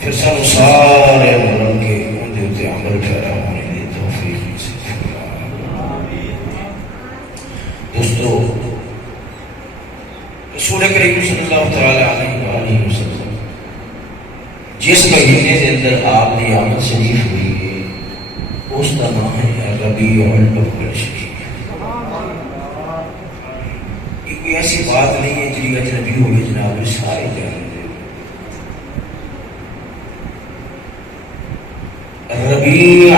پھر سانو سارے ملن کے اندر عمل پیرا ہونے کی توفیق نصیب فرمائے۔ اللہ تعالی علیہ وآلہ وسلم جس مہینے کے اندر آپ کی آمد شریف ہوئی ہے اس کا نام ہے ربیع الاول شریف۔ کوئی ایسی بات نہیں ہے جی اجنبی ہوئے جناب سارے جانتے ہیں۔ ربیع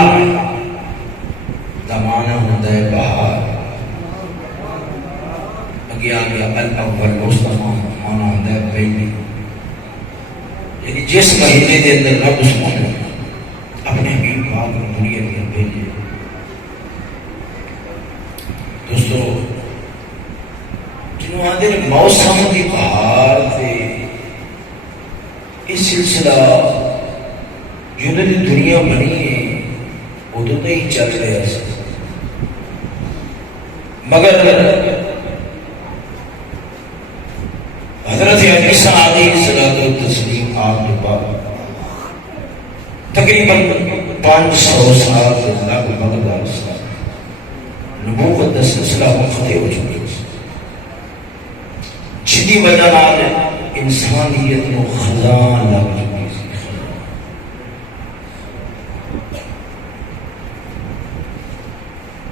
کا معنی ہوتا ہے بہار، اگے آ گیا الاول اس کا معنی ہوتا ہے پہلی، یعنی جس مہینے کے اندر رب سبحانہ اپنے حبیب پاک کو دنیا میں بھیجے۔ دوستو جنہوں آدھے موسم کی بہار تھے اس سلسلہ جنہوں نے دنیا بنی ہے ادو تو ہی چل رہا ہے، مگر حضرت عیسیٰ علیہ الصلوۃ والتسلیم آپ کے بعد تقریباً 500 سال سے لگ بھگ نبوت کا سلسلہ منقطع ہو چکا ہے، جس کی وجہ سے انسانیت کو خزاں لگ چکی ہے۔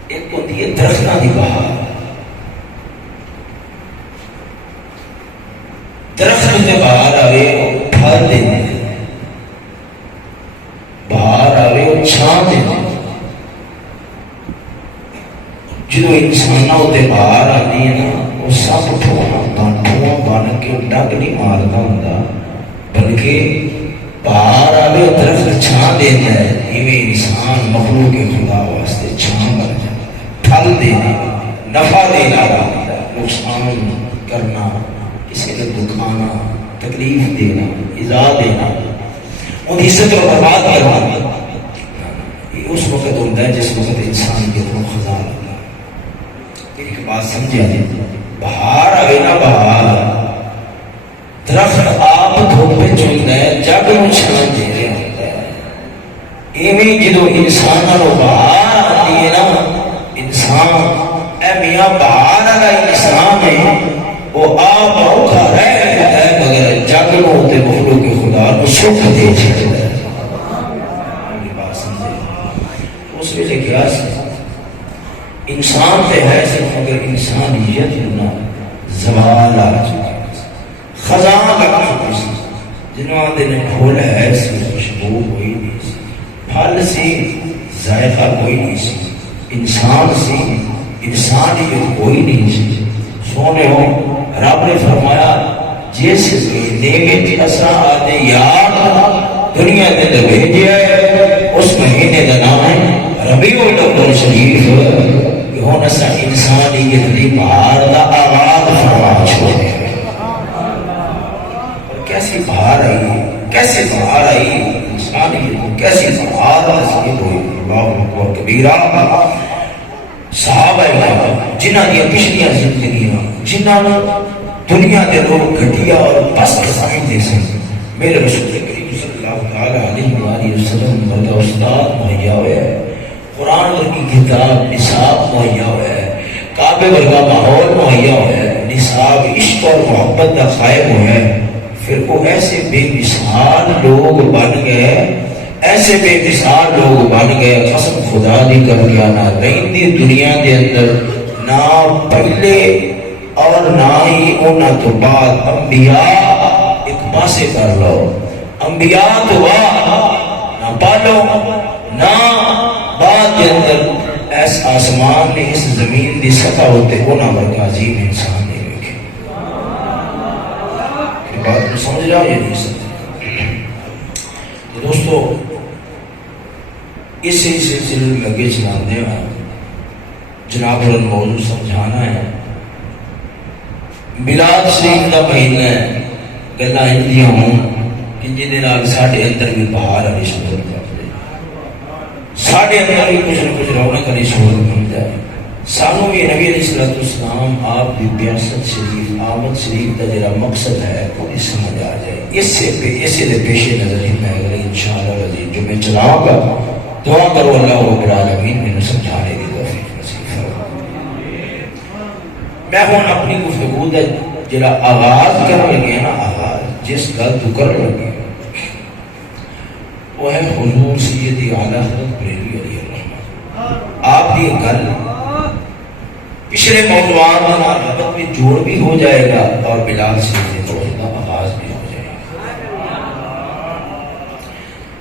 ایک ہوتی ہے درختوں کی بہار، درخت میں باہر آئے وہ پھل دینے، باہر آئے وہ چھان دینے۔ جو انسانوں ہوتے باہر آتی ہے نا وہ سب ٹھواں بن کے ڈگ نہیں مارتا ہوں، بلکہ باہر آئے وہ درخت چھان دیتا ہے۔ ایویں انسان مخلوق خدا واسطے چھان بن جاتا ہے، پھل دینا، نفع دینا، نقصان کرنا، کسی کو دکھانا، تکلیف دینا، ایذا دینا، ان عزت کو برباد کرنا، یہ اس وقت ہوتا ہے جس وقت انسان کے اپنا خزاں ہوتا ہے۔ ایک بات سمجھا جائے، بہار آئے نا بہار، درخت آپ دھوپ پہ چلتا ہے، جگ میں چھان دے رہا ہوتا ہے۔ ایویں جدو انسان کو بہار آتی ہے نا، انسان اے میاں بہار والا انسان ہے، وہ آپ اوکھا رہ رہا ہے مگر جگ میں ہوتے مخلوق کے خدا کو سکھ دے چھڑتا ہے۔ بات سمجھے اس ویلے کیا انسان تے ہے صرف مگر انسانیت نہ زوال آ چکی، خزاں لگ چکی سی، جنہوں نے پھول ہے سی خوشبو کوئی نہیں سی، پھل سی ذائقہ کوئی نہیں سی، انسان سی انسانیت کوئی نہیں سی۔ سونے ہو رب نے فرمایا جس مہینے میں اسا آدھے یاد دنیا کے اندر بھیجا ہے اس مہینے کا نام ہے ربیع الاول شریف، کہ ہن اسا انسانیت دی بہار دا آغاز فرما چھوڑے۔ کیسی بہار آئی، کیسے بہار آئی انسانیت کو، کیسی بہار نصیب ہوئی۔ اللہ اکبر کبیرہ۔ صحابہ جنہاں دیا پچھلیاں زندگیاں، جنہاں دنیا کے لوگ گھٹیا اور پست سمجھتے سن، میرے رسول کریم صلی اللہ علیہ وآلہ وسلم ورگا استاد مہیا ہوا ہے، قرآن ورگی کتاب نصاب مہیا ہوا ہے، کعبے ورگا ماحول مہیا ہوا ہے، نصاب عشق اور محبت کا قائم ہوا ہے۔ پھر وہ ایسے بے مثال لوگ بن گئے، ایسے بے مثال لوگ بن گئے، قسم خدا دی کر کے نہ رہندی دنیا دے اندر نہ پہلے اور نہ ہی انہاں تو بعد۔ انبیاء ایک پاسے کر لو، انبیاء تو بعد نہ پالو نہ بعد کے اندر ایس آسمان نے اس زمین دی سطح ہوتے انہاں ورگا عظیم انسان نہیں رکھے۔ یہ بات کو سمجھ رہا یا نہیں سمجھ؟ دوستو اسی سلسلے میں لگے چلانے ہیں، جناب موضوع سمجھانا ہے۔ میلاد شریف کا مہینہ ہے، گلاں ہندیاں ہوں کہ جن نال ساڈے اندر بھی بہار والی شعور پڑے، ساڈے اندر بھی کچھ نہ کچھ رونق والی شعور بن جائے۔ سانوں بھی نبی علیہ الصلوۃ والسلام آپ کی بیاست شریف آمد شریف کا جڑا مقصد ہے پوری سمجھ آ جائے۔ اسے دے پیش نظر ہی میں اگر انشاءاللہ عزیز جو میں چلاؤں گا، دعا کرو اللہ رب العالمین میں سمجھانے کی توفیق نصیب فرمائے۔ میں ہوں اپنی گفتگو جڑا آغاز کرنے لگے نا، آغاز جس گل تو کرنے لگے وہ ہے حضور سیدی اعلیٰ حضرت بریلوی علیہ الرحمہ. آپ کی گل پچھلے موضوعات میں ربط میں جوڑ بھی ہو جائے گا اور بلال سیدی کا آغاز بھی ہو جائے گا.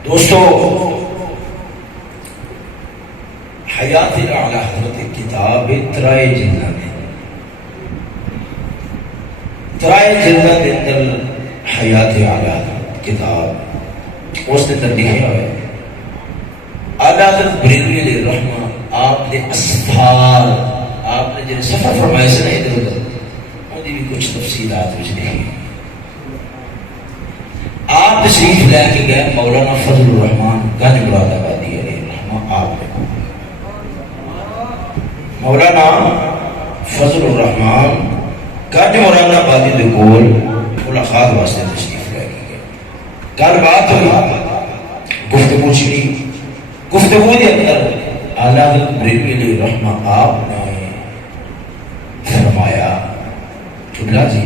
دوستو، حیات اعلیٰ حضرت کتاب ترائے جلدہ میں، ترائے جلدہ کے اندر حیات اعلیٰ حضرت کتاب اس نے اندر لکھا ہے اعلیٰ حضرت بریلوی علیہ الرحمہ آپ نے اسفار، آپ نے جن سفر فرمائے سے نہیں ادھر ادھر ان بھی کچھ تفصیلات مجھ نہیں. آپ تشریف لے کے گئے مولانا فضل الرحمان گنج مراد آبادی علیہ الرحمہ. آپ نے مولانا فضل الرحمان گنج مراد آبادی دے کول ملاقات واسطے تشریف لے کے گئے. گل بات ہوئی، گفتگو چلی. گفتگو کے اندر اعلیٰ حضرت بریلوی علیہ الرحمہ آپ نے فرمایا قبلہ جی،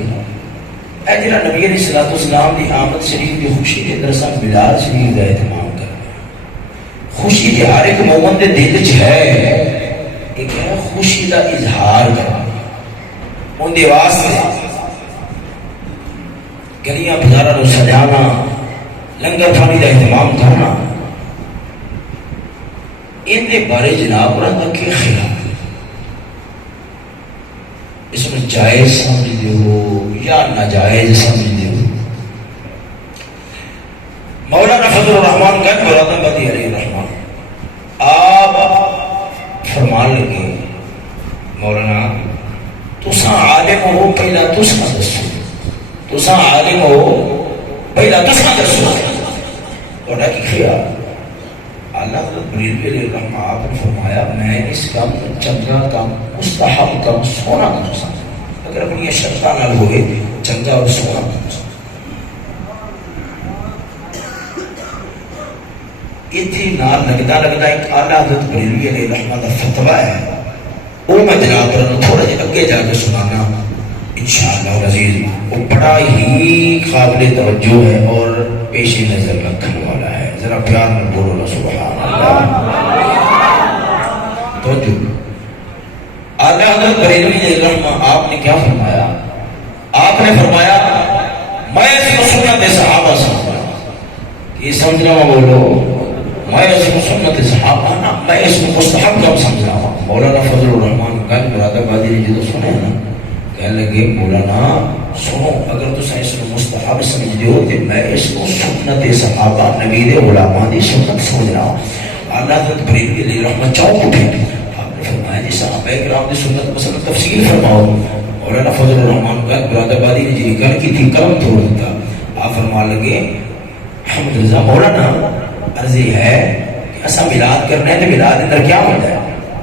اے جنہاں نبی علیہ السلام کی آمد شریف کی خوشی کے اندر سب بلال شریف کا اہتمام کرنا. خوشی کے ہر ایک مومن کے دل چ ہے، ایک ہے خوشی کا اظہار کرنا. ان کے واسطے گلیاں بازاراں کو سجانا، لنگر پانی کا اہتمام کرنا، ان کے بارے جناب کا کیا خیال؟ اس میں جائز سمجھتے ہو یا ناجائز سمجھتے ہو؟ مولانا فضل الرحمان گنج مراد آبادی علیہ الرحمہ آپ فرمان لگے مولانا تساں عالم ہو، پہلا تساں دسو. تساں عالم ہو، پہلا تساں دسو تہاڈا کی خیال؟ اعلیٰ حضرت بریلوی علیہ الرحمہ آپ نے فرمایا میں اس کام چنگا کام، مستحب کام، سونا کام سمجھا. اگر اپنی شرطاں نال ہوئے چنگا اور سونا کام سمجھا. اتنی نال لگتا ایک اعلیٰ حضرت بریلوی علیہ الرحمہ کا فتویٰ ہے، وہ میں جناب پر تھوڑا جہا اگے جا کے سنانا انشاءاللہ العزیز. وہ بڑا ہی قابل توجہ ہے اور پیش نظر رکھنے والا ہے. ذرا پیار میں بولو نا سبحان اللہ. توجہ. اعلیٰ حضرت بریلوی علیہ الرحمہ آپ نے کیا فرمایا؟ آپ نے فرمایا میں اس کو سنت صحابہ سمجھا. یہ سمجھنا بولو، میں اس کو سنت صحابہ نا، میں اس کو مستحب کام سمجھا. مولانا فضل الرحمان گنج مراد آبادی نے جدو سنے نا کہنے لگے مولانا سنو، اگر تو اس کو مستحب سمجھتے ہو تو میں اس کو سنت صحابہ نبی دے علماء دی سنت سمجھ رہا ہوں. اعلیٰ حضرت بریلوی علیہ الرحمہ چونک اٹھے. آپ نے فرمایا جی صحابہ کرام دی سنت مثلا تفصیل فرماؤ. مولانا فضل الرحمان گنج مراد آبادی نے جی گل کی تھی قلم توڑ دیتا. آپ فرمان لگے حمد رضا مولانا عرض یہ ہے کہ اسا میلاد کرنا ہے تو میلاد اندر کیا ہوتا ہے؟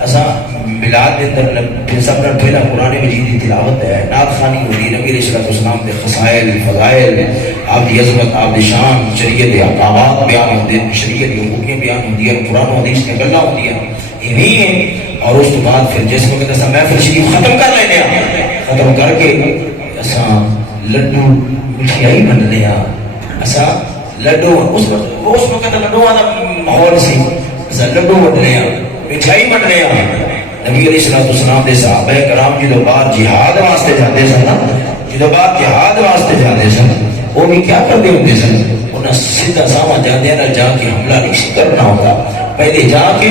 اسا میلاد کے اندر سب نے پہلا قرآن مجید کی تلاوت ہے، نعت خوانی ہوتی ہے، نبی علیہ السلام کے خصائل فضائل، آپ کی عظمت، آپ کی شان، شریعت کے احکامات بیان ہوتے ہیں، شریعت کی حکومتیں بیان ہوتی ہیں، قرآن و حدیث کی گلاں ہوتی ہیں. یہی ہے. اور اس کے بعد پھر جس وقت ایسا محفل شریف ختم کر لینے ہیں، ختم کر کے ایسا لڈو مٹھائی بننے ہیں، ایسا لڈو اس وقت لڈو والا ماحول سی، ایسا لڈو بننے ہیں، مٹھائی بننے ہیں. نبی علیہ السلام دے صحابہ کرام جدو بعد جہاد واسطے جاتے سن، جدو بعد جہاد واسطے جاتے سن، وہ بھی کیا کرتے ہوتے سن؟ انہیں سیدھا سامنے جاتے ہیں، جا کے حملہ نہیں کرنا ہوتا. پہلے جا کے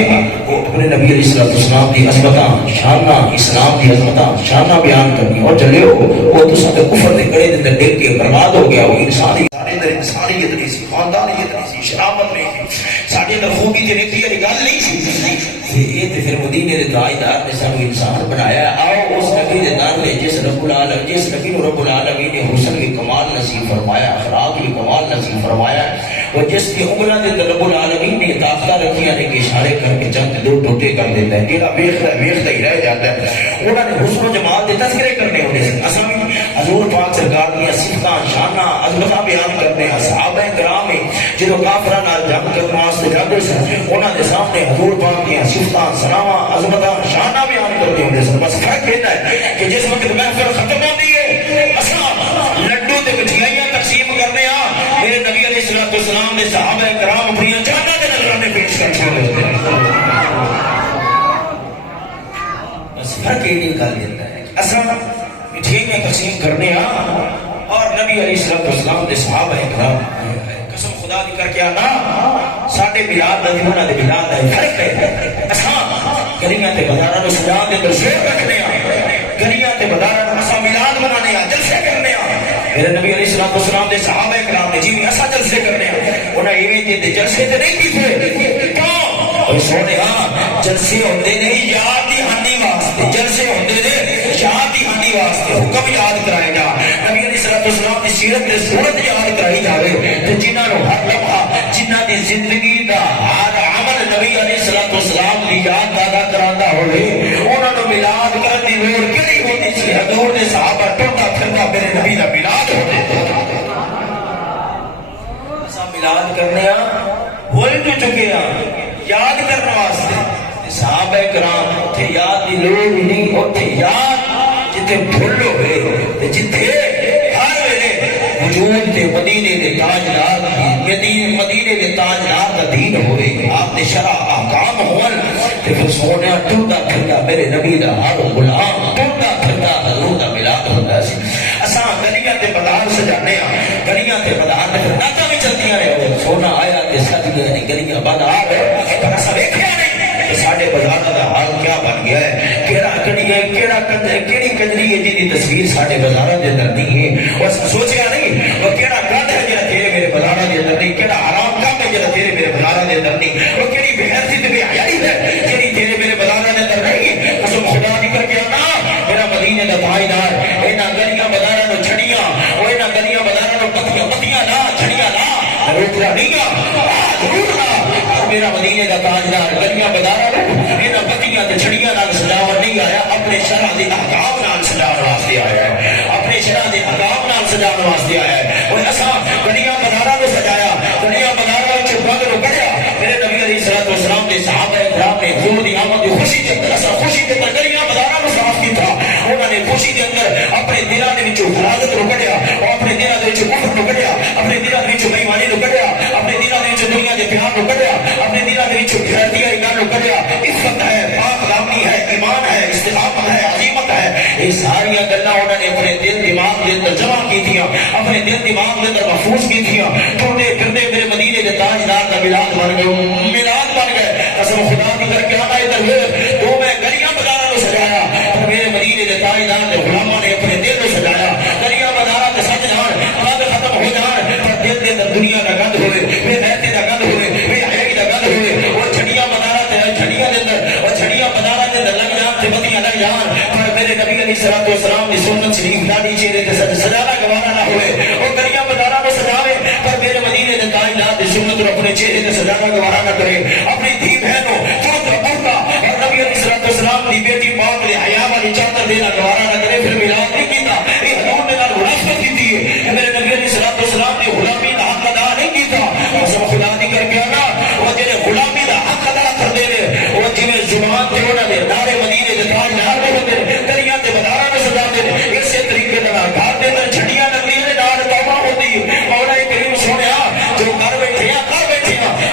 وہ اپنے نبی علیہ السلام کی عظمتاں شانہ، اسلام کی عظمتاں شانہ بیان کرنی. اور چلے وہ تو سب کفر کے کڑے دے ڈگ کے برباد ہو گیا. وہ انسانی انسانیت نہیں سی، خاندانیت نہیں سی، شرافت نہیں سی، ساڈے اندر خوبی تے نیکی والی گل نہیں سی. یہ تے پھر مدینے دے تاجدار نے سانو انسان بنایا. آؤ اس نبی دے دان لے جس رب العالمین، جس نبی کو رب العالمین نے حسن کی کمال نصیب فرمایا، اخلاق کی کمال نصیب فرمایا، اور جس کی انگلیاں دے رب العالمین نے طاقتاں رکھیاں نے کہ اشارے کر کے چند دو ٹوٹے کر دیتا ہے. جہاں ویکھدا ہی رہ جاتا ہے. انہوں نے حسن و جمال دے تذکرے کرنے ہوتے ہیں. اصل میں حضور پاک سرکار کی صفتاں شانہ عظمتاں بیان کرتے ہیں. صحابہ کرام جدو کافراں نال جنگ کرنے واسطے جاتے سن، انہاں دے سامنے حضور پاک کی صفتاں سناواں عظمتاں شانہ بیان کرتے ہوتے سن. بس فرق یہ ہے کہ جس وقت محفل ختم ہوتی ہے دے صحابہ کرام اپنی جاناں دے نذرانے پیش کر چھوڑے بس فرق یہ گل دیتا ہے کہ اساں مٹھائی میں تقسیم کرنے اور نبی علیہ السلام دے صحابہ کرام قسم خدا دی کر کے آنا ساڈے میلاد دا انہاں دے میلاد دا فرق ہے اساں گلیاں تے بازاراں نوں سجا دے تے شور رکھنے گلیاں تے بازاراں نوں اساں میلاد منانے جلسے کرنے میرے نبی علیہ السلام دے صحابہ کرام نے جی اساں جلسے کرنے انہاں ایویں تے جلسے تے نہیں کیتے کیوں سونے جلسے ہوندے نہیں یاد دی ہانی واسطے جلسے ہوندے نے یاد دی ہانی واسطے حکم یاد کرائے گا نبی علیہ السلام دی سیرت تے صورت یاد کرائی جاوے تے جنہاں نوں ہر لمحہ جنہاں دی زندگی دا ہر عمل نبی علیہ السلام دی یاد دادا کراندا ہوے انہاں نوں میلاد کرن دی لوڑ کیڑی ہوندی سی حضور دے صحابہ ٹوٹا پھردا میرے نبی دا میلاد ہوندے اساں میلاد کرنے بھول جو چکے یاد کرنے واسطے صحابہ کرام تے یاد دی لوڑ نہیں اوتھے یاد جتھے بھول ہوئے جتھے ہر ویلے وجود تے مدینے دے تاجدار مدینے دے تاجدار دا دین ہوئے آپ دے شرع احکام ہون تے پھر سونیا ٹوٹا پھردا میرے نبی دا ہر غلام ٹوٹا پھردا حضور دا میلاد ہوندا سی اساں گلیاں تے بازار سجانے گلیاں تے بازار تے ناچاں وی چلدیاں رہے سونا آیا تے سج گئے گلیاں بازار پر اساں ویکھیا نہیں ساڈے بازار دا حال کیا بن گیا ہے کیڑی کنجری ہے جی تصویر ساڈے بازاراں دے اندر نہیں ہے اور سوچیا نہیں وہ کیڑا گند ہے جڑا تیرے میرے بازاراں دے اندر نہیں کیڑا حرام کام ہے جڑا تیرے میرے بازاراں دے اندر نہیں وہ کیڑی بے حیثیت تے بے حیائی ہے جڑی تیرے میرے بازاراں دے اندر نہیں قسم خدا دی کر کے آنا میرا مدینے دا تاجدار انہاں گلیاں بازاراں نوں چھڑیاں او انہاں گلیاں بازاراں نوں پتیاں نہ چھڑیاں نہ روکنا نہیں ضرور نہ میرا مدینے دا تاجدار گلیاں بازاراں نوں انہاں پتیاں تے چھڑیاں نال سجاوٹ نہیں آیا اپنے شرع دے احکام نال سجاون واسطے آیا ہے اپنے شرع دے احکام نال سجاون واسطے آیا ہے اور اساں گلیاں بازاراں نوں سجایا گلیاں بازاراں وچ بند نوں کڈیا میرے نبی علیہ السلام دے صحابہ کرام نے حضور دی آمد دی خوشی دے اندر اساں خوشی دے اندر گلیاں بازاراں نوں صاف کیتا انہاں نے خوشی دے اندر اپنے دلاں دے وچوں حراست نوں کڈیا اور اپنے دلاں دے وچوں کفر نوں کڈیا اپنے دلاں دے وچوں بے ایمانی نوں کڈیا اپنے دلاں دے وچوں دنیا دے پیار نوں کڈیا اپنے دلاں دے وچوں غیرتی والی گل نوں کڈیا عزت ہے پاک دامنی ہے ایمان ہے استقامت ہے عظیمت ہے یہ ساری گلاں انہوں نے اپنے دل دماغ کے اندر جمع کی تھیاں اپنے دل دماغ کے اندر محفوظ کی تھیاں ٹوٹے پھرتے میرے مدینے کے تاجدار کا میلاد بن گئے میلاد بن گئے قسم خدا کی کر کے آنا ادھر تو میں گلیاں بازاراں کو سجایا اور میرے مدینے کے تاجدار کے غلاماں نے اپنے دل کو سجایا گلیاں بازاراں کے سج جان بند ختم ہو جان پر دل کے اندر دنیا کا گند ہوئے بے غیرتی کا گند ہوئے بے حیائی کا گند ہوئے اور چھڑیاں بازاراں تے چھڑیاں دے اندر اور چھڑیاں بازاراں دے اندر لگ جان تے بتیاں لگ جان پر میرے نبی علیہ السلام کی سنت شریف داڑھی چہرے تے سجانا گوارا نہ ہوئے اور گلیاں بازاراں کو سجاوے پر میرے مدینے کے تاجدار کی سنت کو اپنے چہرے تے سجانا گوارا نہ کرے اپنی دھی بہنوں پوتر پوتا اور نبی علیہ السلام کی بیٹی پاک نے حیا والی چادر دینا گوارا نہ کرے پھر میلاد نہیں کیتا یہ حضور نے نال منافقت کی ہے میرے نبی علیہ السلام کی غلامی کا حق ادا نہیں کیتا قسم خدا دی کر کے آنا وہ جڑے غلامی کا حق ادا کردے نے وہ جویں زبان تے انہاں دے نعرے مدینے دے تاجدار دے ہوندے گلیاں تے بازاراں تے سجاندے نے اسی طریقے نال گھر دے اندر چھڑیاں لگدیاں نے نال توبہ ہوندی مولا کریم سونیا جو کر بیٹھے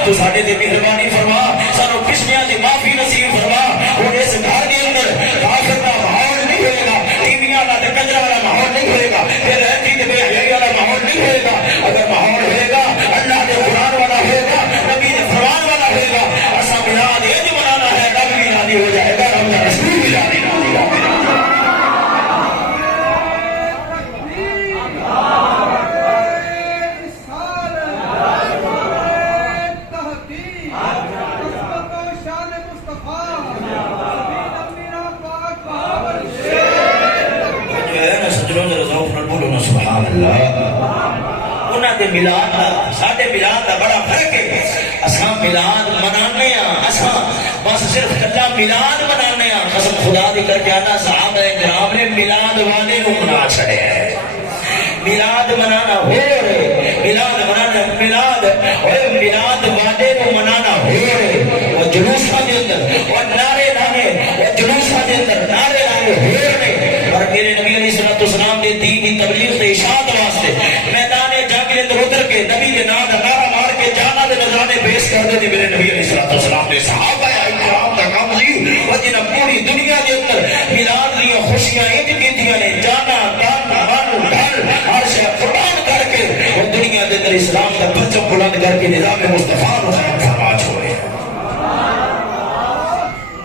تو ساڈے تے مہربانی فرما سانو پچھلیاں دی معافی نصیب فرما اور اس گھر دے اندر کافر دا ماحول نہیں ہوئے گا ٹی ویاں دا تے کنجراں والا ماحول نہیں ہوئے گا تے رہتی تے بے حیائی والا ماحول نہیں ہوئے گا اگر ماحول ہوئے گا اللہ دے قرآن والا ہوئے گا نبی دے فرمان والا ہوئے گا اساں میلاد یہ منانا ہے رب بھی راضی ہو جائے گا رب دا رسول بھی راضی ہوگا سبحان اللہ انہاں دے میلاد دا ساڈے میلاد دا بڑا فرق ہے اساں میلاد منانے اساں بس صرف کلا میلاد منانے قسم خدا دی کر کے آنا صحابہ کرام نے میلاد والے کو منا چھڑیا ہے میلاد منانا ہو رہے میلاد منانا میلاد اور میلاد والے کو منانا ہو رہے وہ جلوساں دے اندر اور نعرے لانے اور جلوساں دے اندر نعرے لانے ہو رہے اور میرے نبی علیہ السلام نے دین کی تبلیغ تے اشاعت واسطے میدان جنگ کے اندر اتر کے نبی کے نام کا نعرہ مار کے جا وجہ پوری دنیا کے اندر میلاد دیا خوشیاں انج کیتیاں نے جانا تن من دھن ہر شے قربان کر کے اور دنیا کے اندر اسلام کا پرچم بلند کر کے نظام مصطفیٰ کو فرما چھوڑے.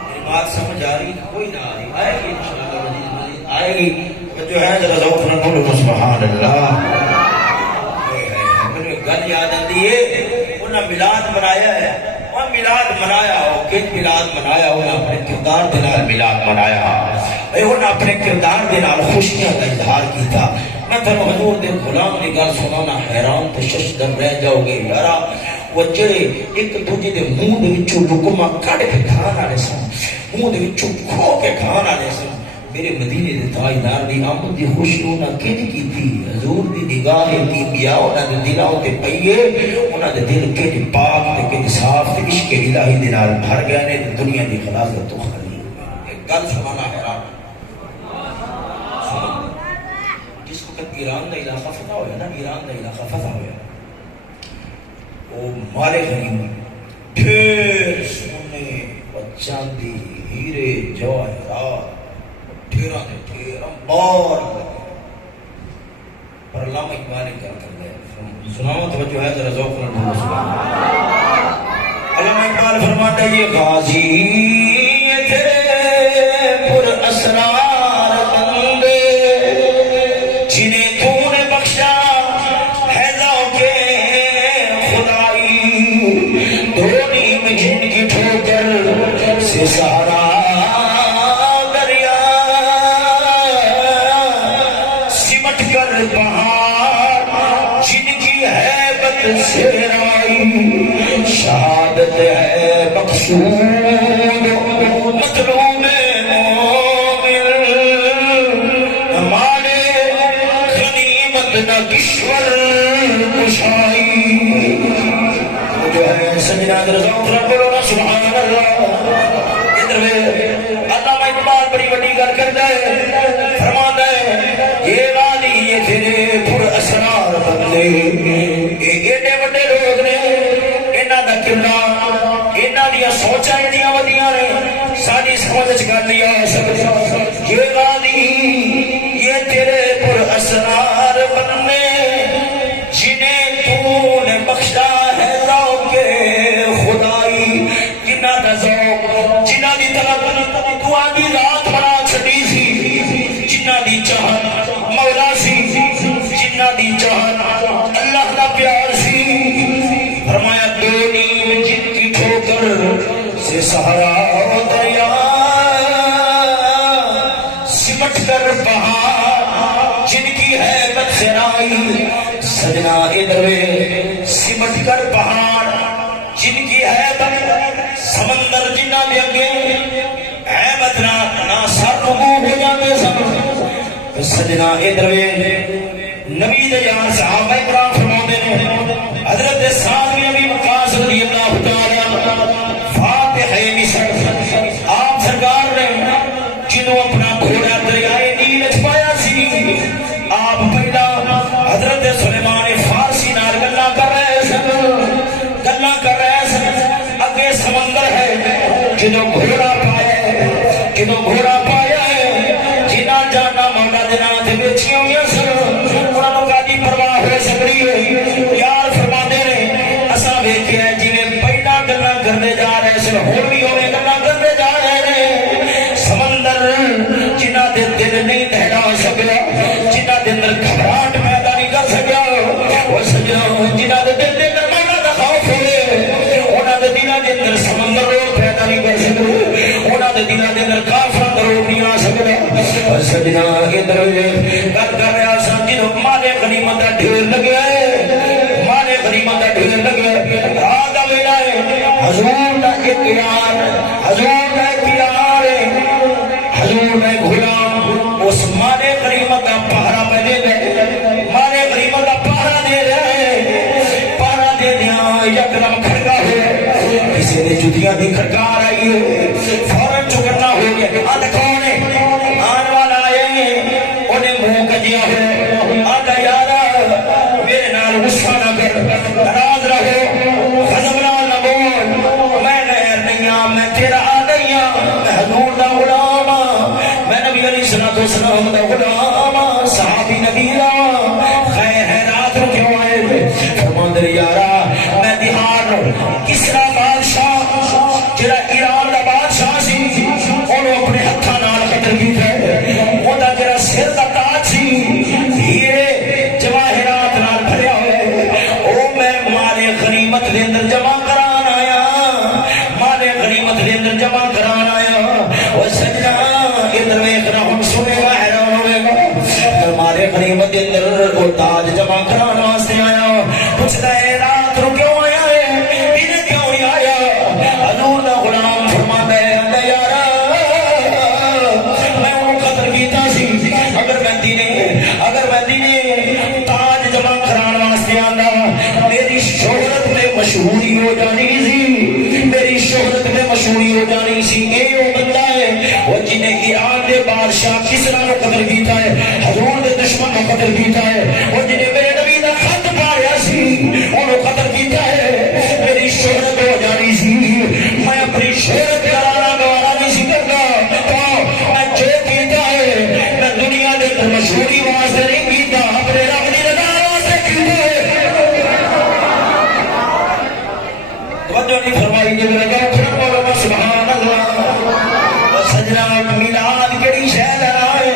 میری بات سمجھ آ رہی کوئی نہ آ رہی آئے گی انشاءاللہ مزید آئے گی جو ہے ذرا ذوق نہ بولو سبحان اللہ. میرے گل یاد آتی ہے انہاں میلاد منایا ہے اور میلاد منایا ہو کہ میلاد منایا انہاں اپنے کردار دے نال میلاد منایا اے انہاں اپنے کردار دے نال خوشیاں دا اظہار کیتا. میں تھانو حضور دے غلام دی گل سنانا حیران تے ششدر رہ جاؤ گے یارا. وہ جڑے ایک دوجے دے منہ دے وچوں لقمہ کڈ کے کھان والے سن منہ دے وچوں کھو کے کھان والے سن. میرے مدینے دے تاجدار دی آمد دی خوشی انہاں کیوں کیتی؟ حضور دی نگاہ کی بیا انہاں دے دلاں تے پئیے انہاں دے دل کے پاک تے کے صاف تے عشق الہی دے نال بھر گئے نے دنیا دی خلاصت تو خالی ہو گئے. ایک گل سنانا حیران جس وقت ایران دا علاقہ فتح ہویا نا ایران دا علاقہ فتح ہویا او مال غنیم ڈھیر سونے چاندی ہیرے جواہرات ٹھیرا دے ٹھیرا بار پر علامہ اقبال کیا کرتا ہے سناؤ توجہ ہے ذرا ذوق نہ بولو سبحان اللہ. علامہ اقبال فرماتا ہے یہ غازی تیرے پر اسرار بندے جنہیں تو نے بخشا ہے ذوق خدائی دھونی میں جن کی ٹھوکر سے سہارا شہادت ہے مقصود مطلوب مومن ہمارے غنیمت نہ کشور کشائی. جو ہے سجنا در ذوق نہ بولو نا سبحان اللہ. ادھر علامہ اقبال بڑی بڑی گل کرتا ہے فرماتا ہے یہ راضی یہ تیرے پر اسرار بندے ایڈے بڑے لوگ نے انہاں دا کردار انہاں دی سوچاں انہاں ودیاں نے ساری سمجھ کر لیا سب یہ راضی یہ تیرے پر اسرار بندے جنہیں تو نے بخشا ہے ذوق خدائی. جنہاں دا ذوق جنہاں دی طلب تو آدھی رات بنا چھڈی سی جنہاں دی چاہت مولا سی جنہاں دی چاہت اللہ دا پیار سی. فرمایا دو نیم جن کی ٹھوکر سے سہارا دریا سمٹ کر پہاڑ جن کی ہیبت سے آئی. سجنا ادھر سمٹ کر پہاڑ جن کی ہیبت سمندر جنہ دے اگے ہیبت نہ سر رکوع ہو جاتے سن. سجنا ادھر نبی دے جان صحابہ کرام فرماتے ہیں حضرت سعد بن ابی وقاص رضی اللہ تعالی فاتح مصر آپ سرکار نے جنہوں اپنا گھوڑا دریائے نیل وچ پایا سی آپ پہلا حضرت سلیمان فارسی نال گلاں کر رہے سن اگے سمندر ہے جنہوں گھوڑا پایا ہے جنہاں جانا مولا دے نام تے بیچیاں ہوئیاں سن انہاں نوں کادی پرواہ ہو سکدی ہے. یار فرماندے نے اساں ویکھیا جویں پہلا گلاں کرنے جا رہے سن ہن بھی اوویں گلاں کرنے جا رہے نے. سمندر جنہاں دے دل نہیں دہلا سکیا جنہاں دے اندر گھبراہٹ پیدا نہیں کر سکیا او سجنا جنہاں دے دل دے اندر مولا دا خوف ہوئے انہاں دے دلاں دے اندر سمندر پیدا نہیں کر سکے انہاں دے دلاں دے اندر کافراں دا روح نہیں آ سکدا. سجنا ادھر گل کر رہا سا جنہوں مالے غنیمت کا ڈھیر لگیا ہے مالے غنیمت کا ڈھیر لگیا ہے رات کا ویلا ہے حضور کا اختیار حضور کا اختیار ہے حضور نے غلام اس مالے غنیمت کا پہرا پہ دے گئے مالے غنیمت کا پہرا دے رہے پہرا دے دیا یکدم کھڑکا ہے کسی نے جتیاں دی کھڑکار آئی ہے فوراً چکرنا ہو گیا آدھا کون ہے آن والا آئے انہیں منہ کجیا ہے آدھا یارا میرے نال غصہ نہ کر ناراض رہو غضب نہ بول میں غیر نہیں ہوں میں تیرا آ گئی ہوں میں حضور والسلام دا غلام صحابی نبیلا خیر ہے رات رو کیوں آئے فرماندے یارا میں دیہار کسرا بادشاہ جڑا ایران دا بادشاہ سی انہوں اپنے ہتھاں نال قتل کیتا ہے اوندا جڑا سر دا تاج سی ہیرے جواہرات نال بھریا ہوئے او میں مال غنیمت دے اندر جمع کران آیا مال غنیمت دے اندر جمع کران آیا او سجنا ادھر ویکھ رہا ہوں سنے گا حیران ہوے گا مال غنیمت دے اندر او تاج جمع کران واسطے آیا پوچھدا ہے رات رو کیوں آیا ہے دن کیوں نہیں آیا حضور دا غلام فرماتا ہے اے یارا میں انہوں قتل کیتا سی اگر میں دینے تاج جمع کران واسطے آندا میری شہرت میں مشہوری ہو جانی سی میری شہرت میں مشہوری ہو جانی سی اے وہ بندہ ہے وہ جنہیں ایران دے بادشاہ کسرا کو قتل کیتا ہے حضور دے دشمن کو قتل کیتا ہے وہ جنہیں میرے نبی دا خط پایا سی انہوں قتل کیتا ہے میری شہرت ہو جانی سی میں اپنی شہرت کرانا گوارا نہیں سی کرنا تو میں جو کیتا ہے میں دنیا دے مشہوری واسطے نہیں کیتا اپنے رب دی رضا واسطے کیتا ہے توجہ نہیں فرمائی جب لگا پھر بولو سبحان اللہ سجنا میلاد کیڑی شے دا ہے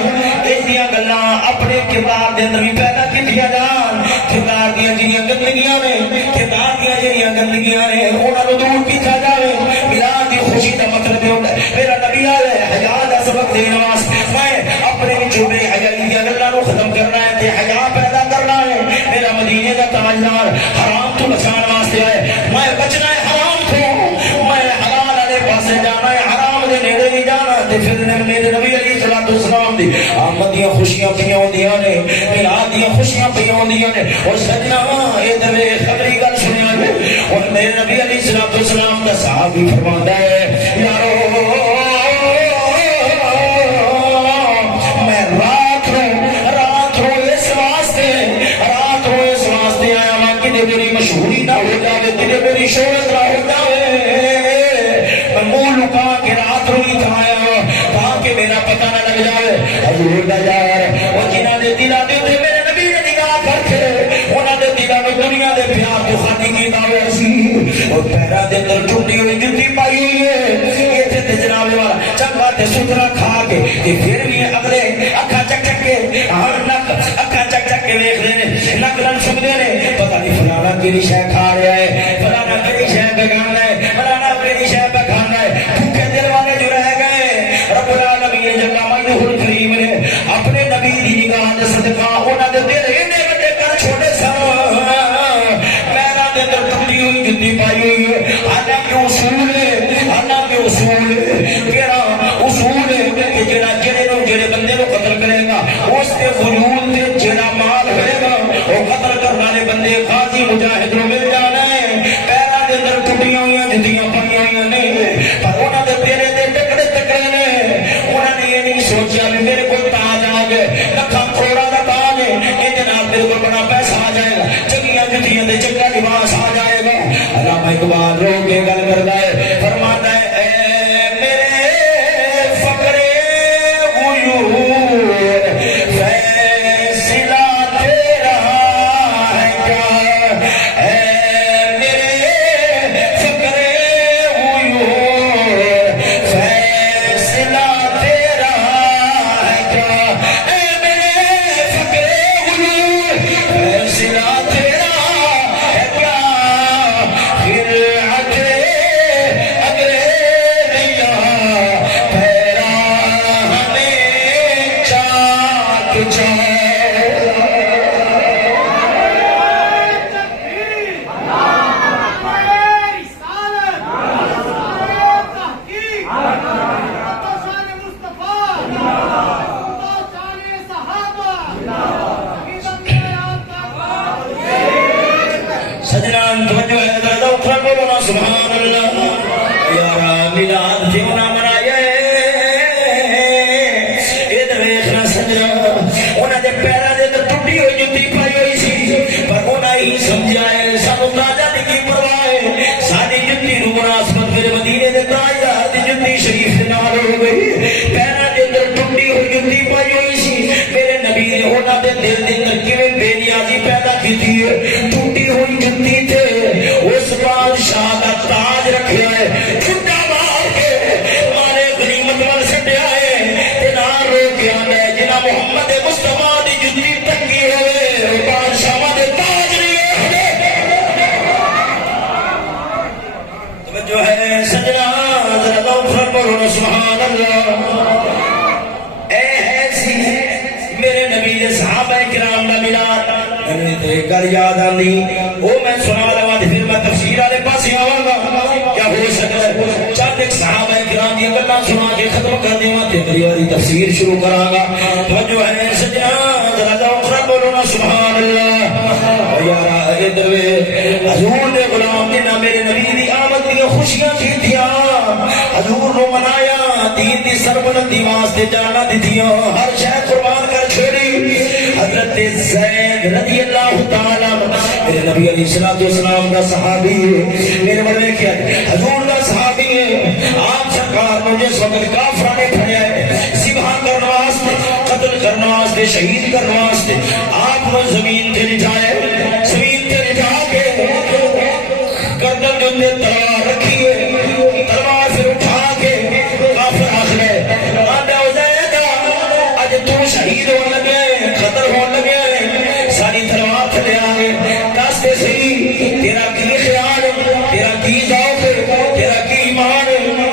ایسیاں گلاں اپنے کردار دے اندر بھی پیدا کیتیاں جان کردار دیاں جڑیاں گندگیاں نے کردار دیاں جڑیاں گندگیاں نے انہاں نوں دور کیتا جاوے میلاد دی خوشی دا مطلب یہ ہوندا ہے میرا نبی آیا ہے حیا دا سبق دین واسطے میں اپنے وچوں بے حیائی دیاں گلاں نوں ختم کرنا ہے تے حیا پیدا کرنا ہے میرا مدینے دا تاجدار حرام تو بچان واسطے آئے میں بچنا ہے حرام تو میں حلال والے پاسے جانا ہے حرام دے نیڑے نہیں جانا تے پھر میرے نبی علیہ الصلوۃ والسلام دی آمد دیاں خوشیاں پیاں ہوندیاں نے میلاد دیاں خوشیاں پیاں ہوندیاں نے اور سجنا ادھر خبری گل سنیا نے اور میرے نبی علیہ الصلوۃ والسلام دا صحابی فرماتا ہے یارو میں رات رو اس واسطے آیا ہاں کہ میری مشہوری نہ ہو جائے کہ میری شہرت نہ ہو جائے میں منہ لکا کے رات رو ہی آیا تاکہ میرا پتہ نہ لگ جائے حضور دا یار وہ جنہاں دے دلاں دے تے میرے نبی نے نگاہ کر کے انہاں دے دلاں میں دنیا دے پیار تو خالی کیتا ہویا سی اور پیراں دے اندر ٹوٹی ہوئی جُتی پائی ہوئی ہے ایتھے تے جناب والا چنگا تے ستھرا کھا کے تے پھر بھی اگلے اکھاں چک چک کے نک اکھاں چک چک کے ویکھ دے نے نک لن سکدے نے پتہ نہیں فلانا کیڑی شے کھا رہا ہے فلانا کیڑی شے بگانا ہے فلانا کیڑی شے بکھانا ہے بھوکے دل والے جو رہ گئے رب العالمین جل مجدہ الکریم نے اپنے نبی دی نگاہ دے صدقہ انہاں دے دل اینے وڈے کر چھوڑے سن پیراں دے اندر ٹوٹی ہوئی جُتی پائی ہوئی ہے حالانکہ اصول کیڑا اصول ہے کہ جڑے بندے نو قتل کرے گا اس کے وجود تے جڑا مال ہوئے گا وہ قتل کرنے والے بندے غازی مجاہد نو مل جانا ہے پیراں دے اندر ٹوٹیاں ہوئی جُتیاں پائیاں ہوئی نہیں پر انہاں دے تیرے دے تکڑے نے انہاں نے یہ نہیں سوچا کہ میرے کو تاج آ گئے لکھاں کروڑاں دا تاج ہے ایں نال میرے کو بڑا پیسہ آ جائے گا چنگیاں جُتیاں تے چنگا لباس آ جائے گا علامہ اقبال رو کے گل کردا ہے فرماتا ہے دل دے اندر کیویں بے نیازی پیدا کیتی ہے. ٹوٹی ہوئی جُتی تے اس بادشاہ دا تاج رکھیا ہے, چھٹا مار کے مارے غنیمت وال سٹیا ہے تے نال رو کے آندا ہے جنہاں محمد مصطفیٰ دی جُتی ٹنگی ہوئے بادشاہاں دے تاج نہیں ہوئے. توجہ ہے سجنا ذرا ذوق سے بولو سبحان اللہ. اے ہے سی میرے نبی دے صحابہ کرام دا ملاد میں تے گل یاد آندی او میں سنا لواں تے پھر میں تفسیر والے پاسے آواں گا. کیا ہو سکتا ہے چند ایک صحابہ کرام دی گلاں سنا کے ختم کر دیواں تے میری والی تفسیر شروع کراں گا. توجہ ہے سجنا ذرا ذوق سے بولو سبحان اللہ. یار ادھر حضور دے غلام نے میرے نبی دی آمد دی خوشیاں کیتیاں, حضور نو منایا, دین دی سربلندی واسطے جانا دتیاں, ہر شے قربان کر چھوڑی. حضرت زید رضی اللہ تعالی میرے نبی علیہ الصلوۃ والسلام دا صحابی ہے, میرے والے کیا حضور دا صحابی ہے. آپ سرکار نے جس وقت کافراں نے پھڑیا ہے ذبح کرنے واسطے, قتل کرنے واسطے, شہید کرنے واسطے, آپ نے زمین تے لٹایا, زمین تے لٹا کے گردن دے اندر تلوار رکھی ہے, تلوار سے اٹھا کے کافر آخر آندا زید اج تو شہید ہون لگے, قتل ہون لگے, ساری تلوار تھلے آ گئے, دس دے صحیح تیرا کی خیال, تیرا کی ذوق, تیرا کی ایمان,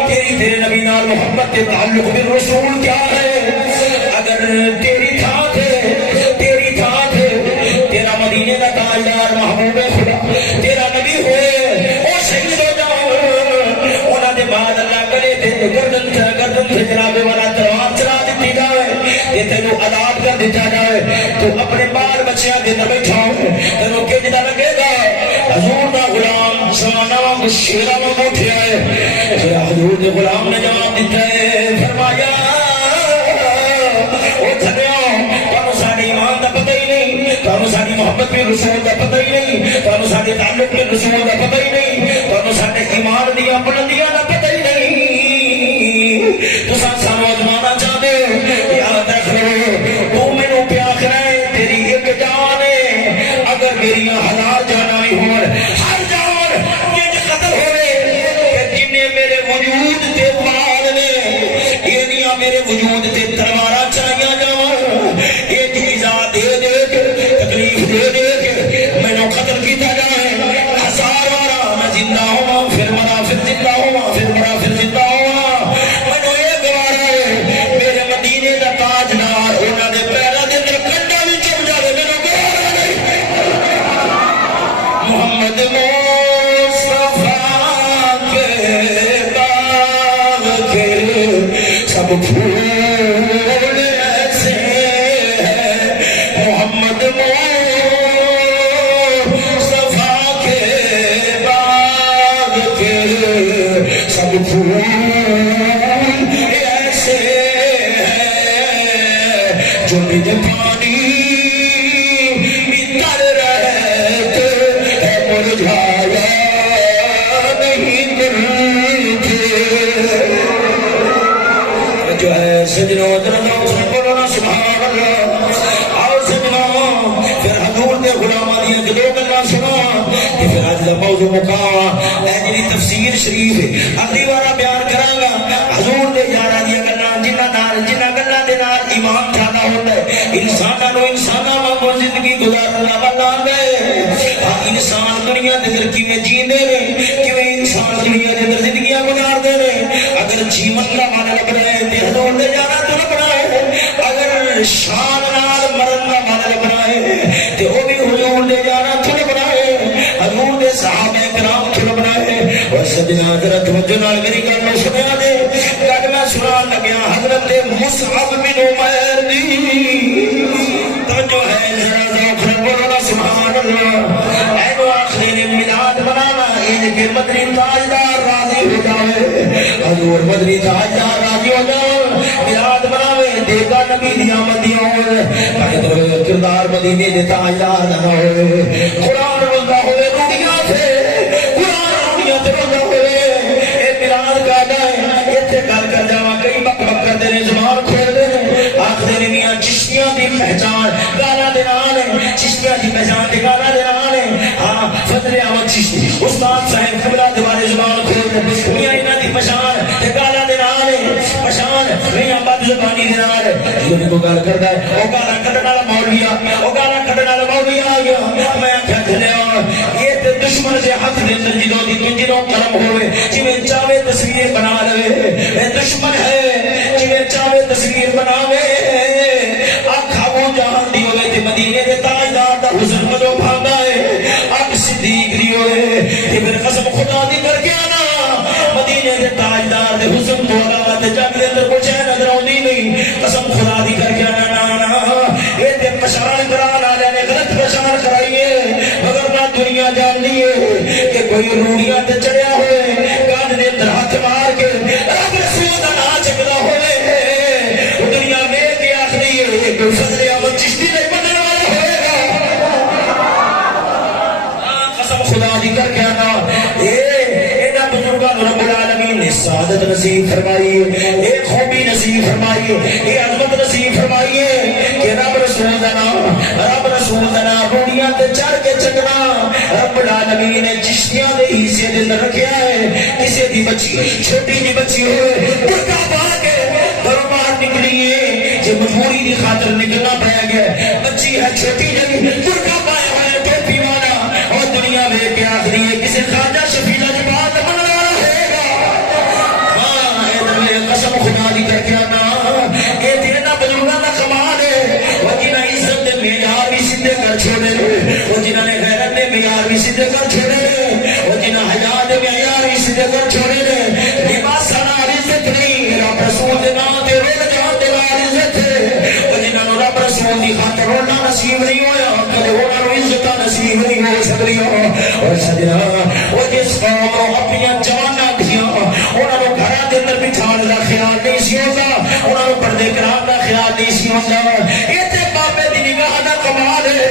تیری تیرے نبی نال محبت کے تعلق بالرسول کیا ہے. اگر تیری تھا تیری تھا تیرا مدینے کا تاجدار محبوب خدا تیرا نبی ہوئے وہ شہید ہو جاؤ, انہاں دے بعد اللہ کرے تے گردن سے جناب والا تلوار چلا دیتی جائے تے تینوں عذاب کر دتا جائے, تو اپنے بال بچیاں دے اندر بیٹھا تینوں کیجدا لگے گا حضور دا غلام زمانہ وانگ شیراں وانگ اٹھیا ہے. پھر حضور دے غلام نے جواب دیتا ہے, فرمایا او تھڑیو تانوں ساڈے ایمان دا پتہ ہی نہیں, تانوں ساڈی محبت میں رسول دا پتہ ہی نہیں, تانوں ساڈے تعلق میں رسول دا پتہ ہی نہیں, تانوں ساڈے ایمان دیاں بلندیاں دا پتہ ہی نہیں. تساں سانوں ازمانا چاہدے ہو, یاد رکھ لو تو مینوں پیا کرے تیری ایک جان ہے, اگر میری ہزار جاناں بھی ہون ہر جان یہ قتل ہوے کہ جنہیں میرے وجود تے وال نے اینیاں میرے وجود تے تلواراں چلائیاں جاواں, ایک ایزا دے دے کے تکلیف دے دے کے مینوں قتل کیتا جائے, ہزار بار میں زندہ ہوں پھر مرا پھر زندہ ہوں پھر مرا پھر زندہ ہوں, مینوں یہ گوارا ہے میرے مدینے دا تاجدار انہاں دے پیراں دے اندر کنڈا بھی چل جاوے مینوں گوارا نہیں. محمد مصطفیٰ کے باغ کے سب پھول ایسے ہیں, محمد مصطفیٰ کے باغ کے سب پھول ایسے ہیں جو بن پانی بتر رہتے ہیں, مرجھایا نہیں ملتے. جو ہے سجنوں درنوں سے بولنا سبحان اللہ. آؤ سجنوں پھر حضور دے غلاماں دیاں جدوں گلاں سناں تے پھر اج دا موضوع مقام اے جڑی تفسیر شریف اگلی بار بیان کراں گا. حضور دے یاراں دیاں گلاں جنہاں گلاں دے نال ایمان پیدا ہوندا ہے, انساناں نوں انساناں وانگ زندگی گزارن والا ہے. انسان دنیا دے اندر کیویں جیندے نے, کیویں انسان دنیا دے اندر زندگیاں گزاردے نے. اگر جیون دا معنی لبنا ہے تے حضور دے یاراں تو لبنا ہے, اگر شان نال مرن دا معنی لبنا ہے تے او بھی حضور دے یاراں تو لبنا ہے, حضور دے صحابہ کرام تو لبنا ہے. اور سجنا ذرا توجہ نال میری گل نوں سنیا جے, گل میں سنان لگیا حضرت مصعب بن عمیر دی. توجہ ہے ذرا ذوق نال بولنا سبحان اللہ. اے آخری نے میلاد منانا ان کے مدنی تاجدار راضی ہو جائے, حضور مدنی تاجدار راضی ہو جائے, میلاد مناوے دیگا نبی دی آمد دی ہون, کردار مدینے دے تاجدار نہ ہوئے, قرآن روزہ ہوئے روڑیاں سے, قرآن روڑیاں سے روزہ ہوئے. اے میلاد کا جائے ایتھے گل کر جاواں, کئی بک بک کر دے نے زبان کھول دے نے, آخری نے میاں چشتیاں دی پہچان گانا دینا استاد صاحب قبلہ دوبارے زبان کھول میاں انہاں دی پہچان تے گالاں دے نال پہچان میاں بد زبانی دے نال جے کوئی گل کردا ہے او گالاں کڈن والا مولوی او گالاں کڈن والا مولوی آ گیا میں آکھیا جنیا یہ تے دشمن دے ہاتھ دے اندر جدوں قلم ہوئے جویں چاہے تصویر بنا لے اے دشمن ہے جویں چاہے تصویر بناوے اکھ ابو جہل دی ہوئے تے مدینے دے تاجدار دا حسن کدوں بھاندا ہے اکھ صدیق دی ہوئے تے پھر قسم خدا دی کر کے آنا مدینے دے تاجدار دے حسن تو علاوہ تے جگ دے اندر کچھ نظر آندی نہیں قسم خدا دی کر کے آنا نا اے تے پہچان کران والے نے غلط پہچان کرائی ہے مگر نہ دنیا جان دی ہے کہ کوئی روڑیاں تے چڑھیا ہوئے کان دے اندر ہاتھ مار کے رب رسول دا نام چکدا ہوئے دنیا میں کے آخری ہے کہ فضل احمد چشتی نہیں بننے والا ہوئے گا قسم خدا دی کر کے آنا اینا بزرگاں رب العالمین نے سعادت نصیب فرمائی ہے ایک خوبی نصیب فرمائی ہے یہ عظمت نصیب فرمائی ہے کہ رب رسول دا نام روڑیاں تے چڑھ کے چکنا رب العالمین نے چشتیاں دے حصے دے اندر رکھیا ہے کسی دی بچی چھوٹی جی بچی ہوئے برقع پا کے گھروں باہر نکلی ہے جے مجبوری دی خاطر نکلنا پیا گیا بچی ہے چھوٹی جی برقع پائے ہوئے ٹوپی والا اور دنیا میں کے آخری ہے کسی خواجہ شفیع دی بات من والا ہے گا ہاں اے قسم خدا دی کر کے آنا اے تیرنا بزرگاں دا کمال ہے وہ جنہاں عزت دے معیار بھی سیدھے کر چھوڑے وہ جنہاں نے غیرت دے معیار بھی سیدھے کر چھوڑے وہ جنہاں حیا دے معیار بھی سیدھے کر چھوڑے لباس نال عزت نہیں رب رسول دے نام تے رول جان دے نال عزت ہے وہ جنہاں نوں رب رسول دی خاطر رونا نصیب نہیں ہویا کدے انہاں نوں عزت نصیب نہیں ہو سکدی اور سجنا وہ جس قوم نوں اپنی جواناں دھیاں انہاں نوں گھراں دے اندر بٹھان دا خیال نہیں سی ہوندا انہاں نوں پردے کران دا خیال نہیں سی ہوندا اے تے بابے دی نگاہ دا کمال ہے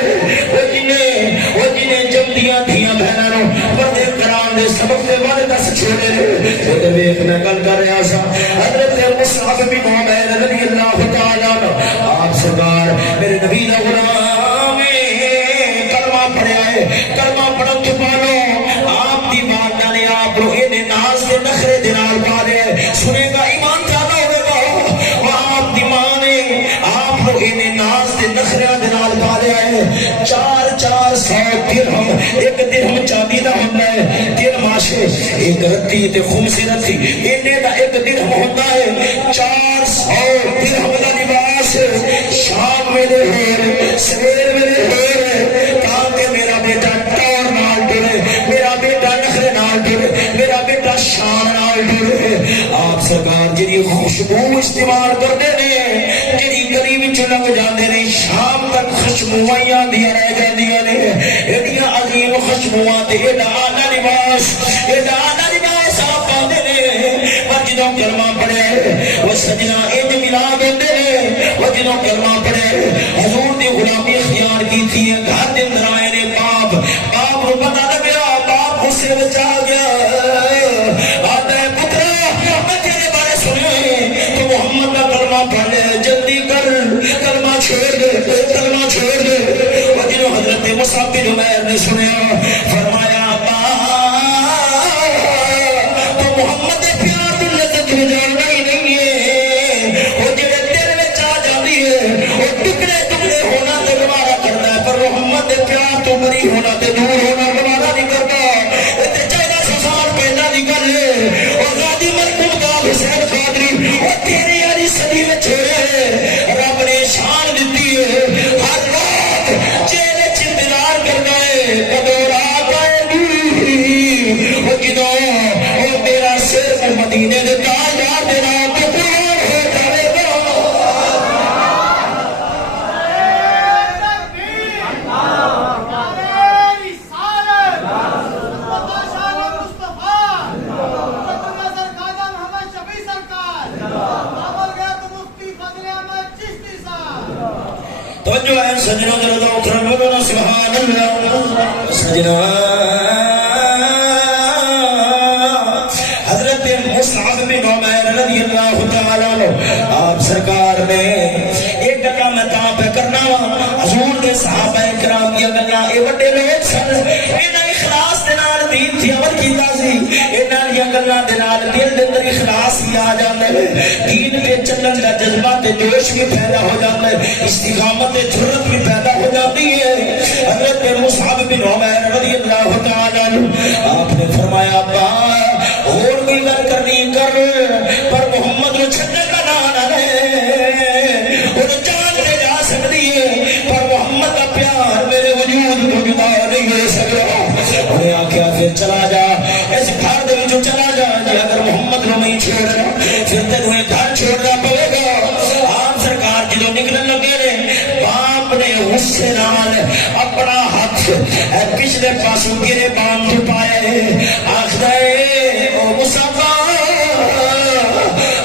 وہ جنہیں جلدیاں دھیاں بہناں نوں پردے کران دے سبب دے والے دس چھوڑے وہ تے ویکھ میں گل کر رہا سا حضرت مصعب بن عمیر رضی اللہ تعالی عنہ آپ سرکار میرے نبی دا غلام کلمہ پڑھیا ہے کلمہ پڑھن تو پالو آپ دی والدہ نے آپ رو اے ناز دے نخرے دے نال پا لے سنے گا ایمان زیادہ ہوئے گا آپ دی ماں نے آپ رو اے ناز دے نخرے دے نال پا لے آئے 400 درہم ایک درہم چاندی دا ہوندا ہے درہم ماشے ایک رتی تے خمس رتی اینے دا ایک درہم ہوندا ہے 400 درہم دا لباس شام میرے ہے سویر میرے ہے تاکہ میرا بیٹا ٹور نال ڈرے میرا بیٹا نخرے نال ڈرے میرا بیٹا شان نال ڈرے آپ سرکار جنی خوشبو استعمال کرتے ہیں جنی گلی وچ لنگ جاندے نے شام تک خوشبوئیاں دیا رہ جاندیاں نے ایڈیاں عظیم خوشبوئاں تے ایڈا اعلی لباس آپ پاندے نے پر جدوں کلمہ پڑھے وہ سجنا انج ملا دیندے نے وہ جدوں کلمہ پڑھے حضور دی غلامی اختیار کیتی ہے گھر دے اندر آئے نے باپ کو پتہ لگیا باپ غصے وچ آ گیا آتا ہے پترا میں تیرے بارے سنے تو محمد کا کلمہ پڑھ لے جلدی کر کلمہ چھوڑ دے وہ جنہوں حضرت مصعب بن عمیر نے سنیا فرمایا تو محمد پیار دی لذت میں جاننا ہی نہیں ہے وہ جڑے دل وچ آ جاندی ہے وہ ٹکڑے ہونا تے گوارا کردا ہے پر محمد دے پیار تو بری ہونا تے دور ہونا گوارا نہیں کردا تے چاہیے سسار پہلا دی گل ہے اور غازی مرحوم کا حسین قادری وہ تیری والی صدی وچ ہوئے رب نے شان دتی ہے ہر رات چہرے چ انتظار کردا ہے کدوں رات آئے گی وہ جدوں او میرا سر مدینے دے تاجدار دے نام تے قربان ہو جاوے گا توجہ ہے سجنوں ذرا ذرا اٹھنا بولو سبحان اللہ سجنوں حضرت مصعب بن عمیر رضی اللہ تعالی عنہ آپ سرکار نے ایک گلا میں تا پہ کرنا حضور دے صحابہ کرام دی گلاں اے بڑے لوگ سن انہاں اخلاص دے نال دین انہاں دی گلاں دے نال دل دے اندر اخلاص بھی آ جاندا ہے، دین تے چلن دا جذبہ تے جوش بھی پیدا ہو جاندا ہے، استقامت تے جرأت بھی پیدا ہو جاتی ہے۔ حضرت مصعب بن عمیر رضی اللہ تعالی عنہ آپ نے فرمایا ابا اور بھی گل کرنی کر پر محمد نو چھڈنے کا نام نہ لے، اور جان لے جا سکتی ہے پر محمد کا پیار میرے وجود کو جدا نہیں ہو سکتا۔ انہیں آخیا پھر چلا جا اس گھر دے وچوں چلا جا، جی اگر محمد نو نہیں چھوڑنا پھر تینوں یہ گھر چھوڑنا پڑے گا۔ آپ سرکار جدوں نکلن لگے نے باپ نے غصے نال اپنا ہاتھ پچھلے پاسوں گرے بام تو پائے، آخدا ہے او مصعب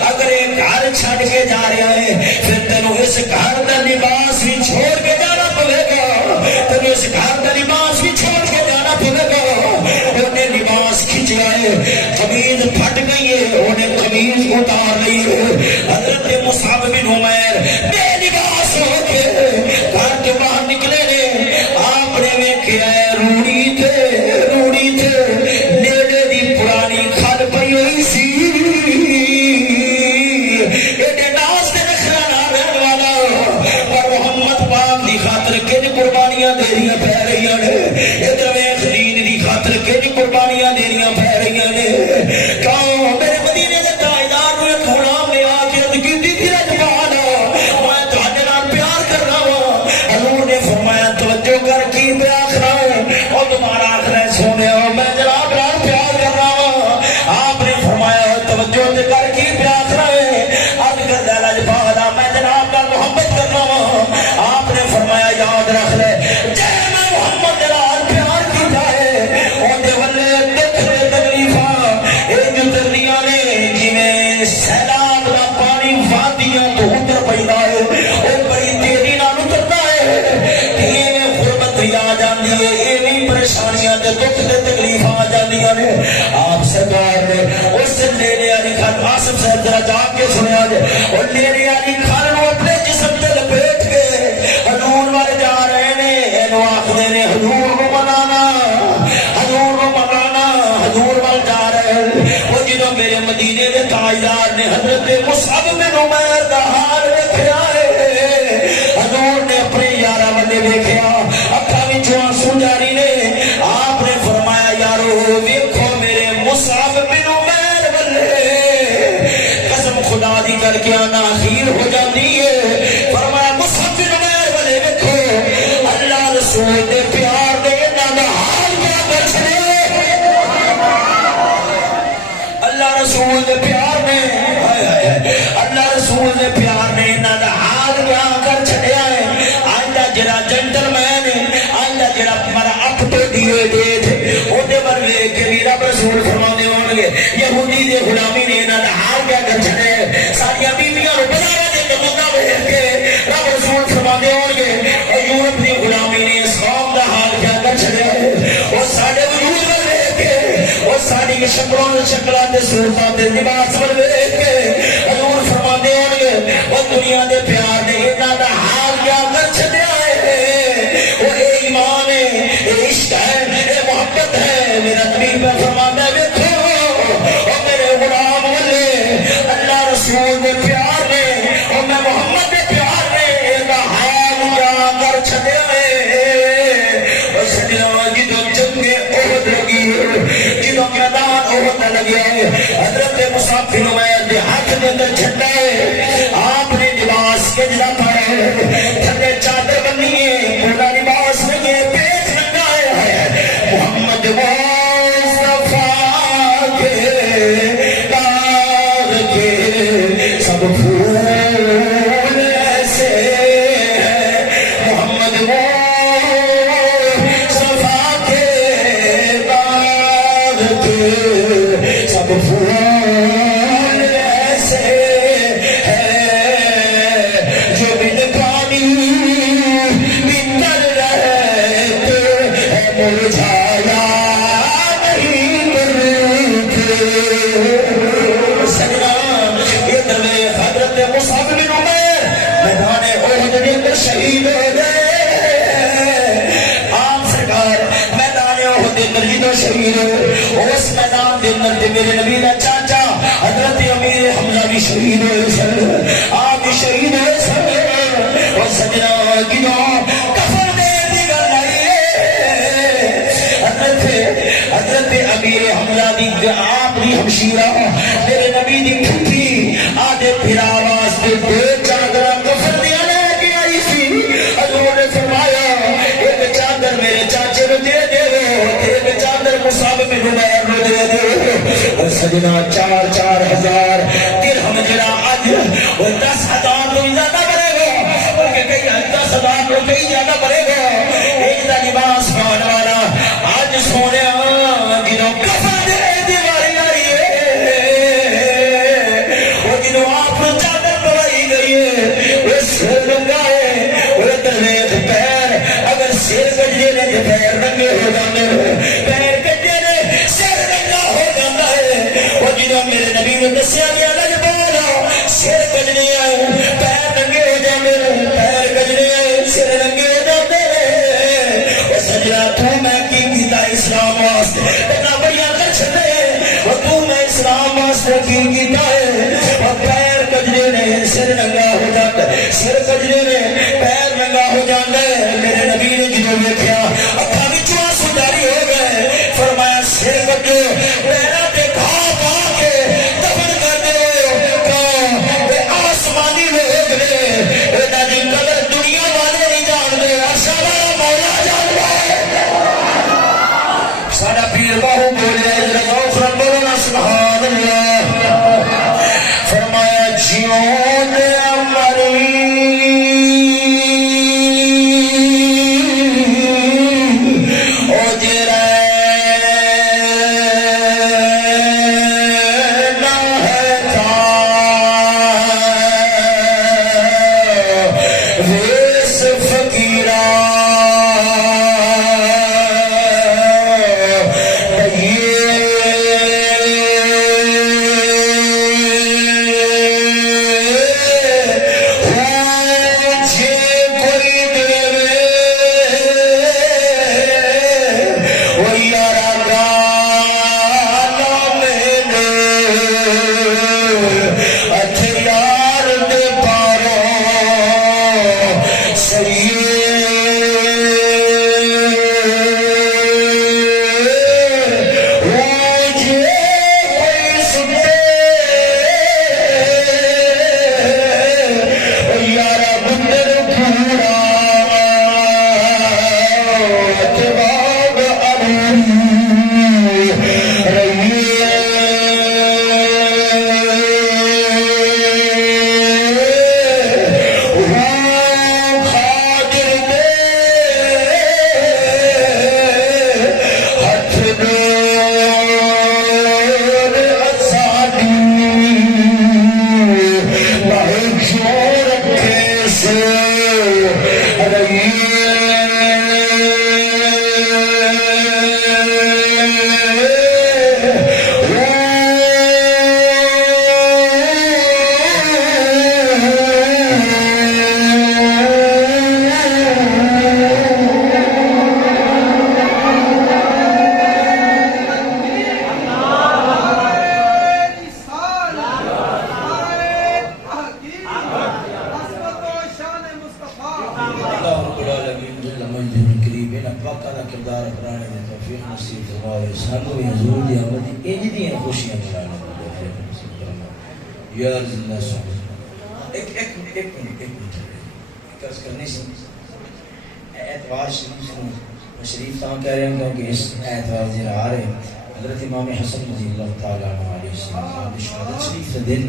اگر یہ گھر چھڈ کے جا رہا ہے پھر تینوں اس گھر کا لباس بھی چھوڑ کے جانا پڑے گا، تینوں اس گھر کا لباس بھی چھوڑ کے جانا پڑے گا۔ انہیں لباس کھچیا ہے، قمیض پھٹ گئی ہے، انہیں قمیض اتار لی ہے۔ حضرت مصعب بن عمیر بے لباس ہو کے گھر کے باہر نکلے نے، آپ نے ویکھیا ہے روڑی تے نیڑے دی پرانی کھل پئی ہوئی سی، ایڈے ناز تے نخرا نہ رہن والا پر محمد پاک دی خاطر کن قربانیاں دینیاں پہ رہی نے، ادھر ویکھ دین دی خاطر کن قربانیاں دینیاں پہ رہی نے۔ کیوں میرے مدینے دے تاجدار نو ایک غلام نے آ کے عرض کیتی تھی رجپال میں تہاڈے نال پیار کرنا وا، حضور نے فرمایا توجہ کر کی پہ آخرا اور تمہارا آخرا سونے میں جناب نال پیار کرنا وا۔ آپ نے فرمایا توجہ تے کر کی پہ آخرا اب کردا رجپال میں جناب نال محبت کرنا وا۔ آپ نے فرمایا یاد رکھ لے جے میں محمد نال پیار کیتا ہے اودے ولے دکھ تے تکلیفاں انج اتردیاں نے جویں سیلاب دا پانی وادیاں تو اتر پیندا ہے، او بڑی تیزی نال اتردا ہے، ایویں غربت بھی آ جاندی ہے، ایویں پریشانیاں تے دکھ تے تکلیفاں آ جاندیاں نے۔ آپ سرکار نے اس لینے والی کھال آصف صاحب ذرا جا کے سنیا جائے، اور لینے والی کھال نو اپنے جسم تے لپیٹ کے حضور وال جا رہے نے، اینو آکھدے نے حضور کو منانا، حضور کو منانا، حضور وال جا رہے ہیں۔ وہ جدوں میرے مدینے دے تاجدار نے حضرت مصعب بن عمیر دا حال ویکھیا ہے، حضور نے اپنے یاراں ولے ویکھیا، اکھاں وچوں آنسو جاری نے۔ آپ نے فرمایا یارو ویکھو میرے مصعب بن عمیر ولے، قسم خدا دی کر کے آنا خیر ہو جاتی ہے۔ فرمایا مصعب بن عمیر ولے ویکھو اللہ رسول دے پیار دے انہاں دا حال کیا کر چھڑے، اللہ رسول دے پیار نے اللہ رسول دے پیار نے انہاں دا حال کیا کر چھڑیا ہے۔ آئندہ جڑا جنٹل مین ہے، آئندہ جڑا ہمارا اپ تو دیے دیت اودے ور ویکھ کے بھی رب رسول فرماندے ہون گے یہودی دے غلامی نے انہاں دا حال کیا کر چھڑیا ہے۔ ساڈیاں بیویاں نو بلاوا دے نمونہ ویکھ کے رب رسول فرماندے ہون گے اور یورپ دی غلامی نے اس قوم دا حال کیا کر چھڑیا ہے۔ اور ساڈے وجود ور ویکھ کے اور ساڈی شکلاں تے صورتاں تے لباس ور ویکھ کے حضور فرماندے ہون گے اور دنیا دے پیار نے انہاں دا حال کیا کر چھڑیا ہے۔ اور اے ایمان ہے، اے عشق ہے، اے محبت ہے۔ میرا نبی پہ فرماتا ہے ویکھو اور میرے غلام والے اللہ رسول دے پیار نے اور میں محمد دے پیار نے دا حال کیا کر چھڑیا ہے۔ اور سجنا جدوں جنگ احد لگی ہے، جدوں میدان احد لگیا ہے، حضرت مصعب بن عمیر دے ہاتھ دے اندر جھنڈا ہے، آپ نے لباس کجلا پایا ہے، تھلے چادر بنی ہے، پورا لباس نہیں ہے، پیٹ ننگا ہے۔ محمد مصطفیٰ کے داغ کے سب پھول ایسے ہیں، محمد مصطفیٰ کے داغ کے سب پھول ایسے ہیں، جو بن پانی بندر رہتے ہیں مرجھایا نہیں مرتے۔ سجنا یہ دروے حضرت مصعب بن عمیر میدان احد کے اندر شہید ہو گئے۔ آپ سرکار میدان احد کے اندر جدوں شہید ہوئے اس میدان کے اندر تے میرے نبی دا چاچا حضرت امیر حمزہ بھی شہید ہوئے سن، آپ بھی شہید ہوئے سن۔ اور سجنا گنو کفن دے دی گل آئی حضرت امیر حمزہ دی آپ دی ہمشیرہ میرے نبی دی پھپھی آدھے پھرا واسطے دو چادر کفن دیا لے کے آئی سی۔ حضور نے فرمایا ایک چادر میرے چاچے نو دے دے، ایک چادر مصعب بن عمیر نو دے دے۔ اور سجنا 4,000 درہم جڑا اج 10,000 تو زیادہ بنے گا، بلکہ کئی 10,000 تو کئی زیادہ بنے گا۔ ایک دا لباس پانے والا آج سونے جنہوں کفن دے دیواری آئی ہے، وہ جنہوں آپ چادر پوائی گئی ہے، وہ سر ننگا ہے، وہ دلیت پیر اگر سر کجے نے پیر ننگے ہو جانے، پیر کجے نے سر ننگا ہو جانا ہے۔ وہ جنہوں میرے نبی نے دسیا گیا لجبالا سر کجنے آئے پیر ننگے ہو جانے، پیر کجنے آئے سر ننگے ہو جانے۔ وہ سجنا تو میں کی کیتا اسلام واسطے اتنا بڑیا کر چھتے، وہ تو میں اسلام واسطے کی کیتا ہے۔ وہ پیر کجنے نے سر ننگا ہو جاتا ہے، سر کجنے نے پیر ننگا ہو جاتا ہے۔ میرے نبی نے جنہوں نے کیا اکھا بچوں آنسو جاری ہو گئے، فرمایا سر کجو پیرا تے کھا پا کے دفن کر دے کہاں اے آسمانی لوگ نے اینا دی قدر دنیا والے نہیں جان دے، عرشہ والا مولا جان دے۔ سارا پیر باہو بولے غوث بولنا سبحان اللہ، فرمایا جیوں دے امری او جرے نہ ہے تھا ویس فقیرہ شریف تاں کہہ رہے ہیں کیونکہ اس اعتبار سے آ رہے ہیں حضرت امام حسن رضی اللہ تعالیٰ علیہ السلام شہادت شریف سے دن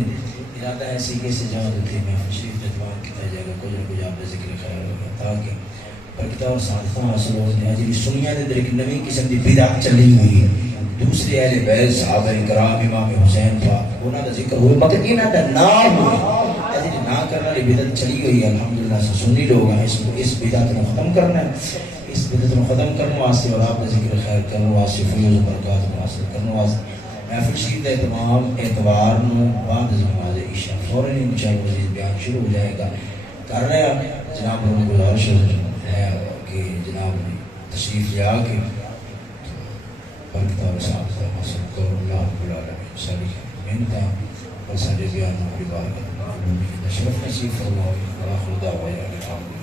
ارادہ ہے سیکھے سے جہاں دیتے میں شریف اعتبار کیا جائے گا کچھ نہ کچھ آپ نے ذکر خیر ہوگا تاکہ برکتہ اور سعادتہ حاصل ہو جائے جی سنیا دے در ایک نوی قسم کی بدعت چلی ہوئی ہے دوسرے اہل بیت صحابہ کرام امام حسین پاک انہاں دا ذکر ہوئے مگر انہاں دا نام ہوئے ایسی نہ کرنا لی بدعت چلی ہوئی ہے الحمدللہ سے سنی لوگ ہیں اس بدعت کو ختم کرنا ہے اس بدعت کو ختم کرنے واسطے اور آپ کا ذکر خیر کرنے واسطے فیوز و برکات حاصل کرنے واسطے محفل شریف کا اہتمام اتوار نو بعد نماز عشاء فوراً ہی مشاہد مزید بیان شروع ہو جائے گا کر رہے ہیں جناب کو گزارش ہے کہ جناب تشریف لے آ کے برکتہ وسعادتہ حاصل کرو اللہ رب العالمین صالح محنتہ اور سارے بیانوں کی بارگاہ نشرف نصیب فرماؤ وآخر دعوانا الحمدللہ.